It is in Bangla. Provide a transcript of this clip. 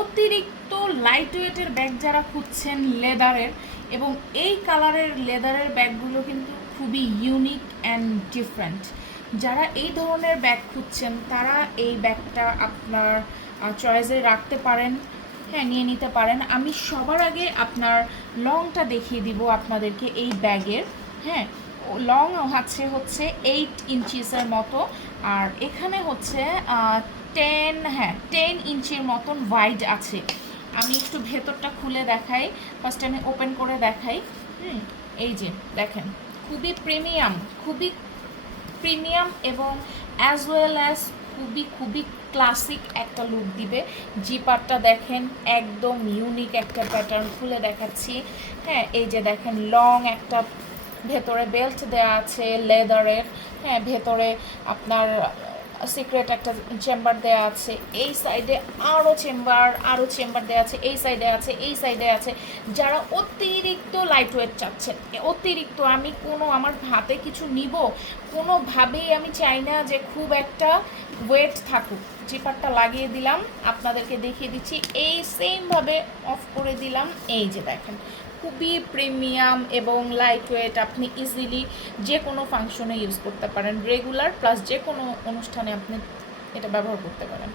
অতিরিক্ত লাইট ওয়েটের ব্যাগ যারা খুঁজছেন লেদারের, এবং এই কালারের লেদারের ব্যাগগুলো কিন্তু খুবই ইউনিক অ্যান্ড ডিফারেন্ট। যারা এই ধরনের ব্যাগ খুঁজছেন তারা এই ব্যাগটা আপনার চয়েসে রাখতে পারেন, হ্যাঁ নিয়ে নিতে পারেন। আমি সবার আগে আপনার লংটা দেখিয়ে দিব আপনাদেরকে এই ব্যাগের। হ্যাঁ, লং হচ্ছে 8 ইঞ্চিসের মতো, আর এখানে হচ্ছে 10 ইঞ্চির মতন ওয়াইড আছে। আমি একটু ভেতরটা খুলে দেখাই, ফার্স্ট আমি ওপেন করে দেখাই। এই যে দেখেন, খুবই প্রিমিয়াম, খুবই প্রিমিয়াম এবং অ্যাজ ওয়েল অ্যাজ খুবই খুবই ক্লাসিক একটা লুক দিবে। জিপারটা দেখেন একদম ইউনিক একটা প্যাটার্ন, খুলে দেখাচ্ছি। হ্যাঁ, এই যে দেখেন লং একটা ভেতরে বেল্ট দেওয়া আছে লেদারের। হ্যাঁ, ভেতরে আপনার সিক্রেট একটা চেম্বার দেওয়া আছে, এই সাইডে আরও চেম্বার দেওয়া আছে, এই সাইডে আছে, এই সাইডে আছে। যারা অতিরিক্ত লাইট ওয়েট চাচ্ছেন, অতিরিক্ত আমি আমার হাতে কিছু নিব কোনোভাবেই আমি চাই না যে খুব একটা ওয়েট থাকুক, জিপারটা লাগিয়ে দিলাম, আপনাদেরকে দেখিয়ে দিচ্ছি, এই সেমভাবে অফ করে দিলাম। এই যে দেখেন খুবই প্রিমিয়াম এবং লাইট ওয়েট, আপনি ইজিলি যে কোনো ফাংশনে ইউজ করতে পারেন, রেগুলার প্লাস যে কোনো অনুষ্ঠানে আপনি এটা ব্যবহার করতে পারেন।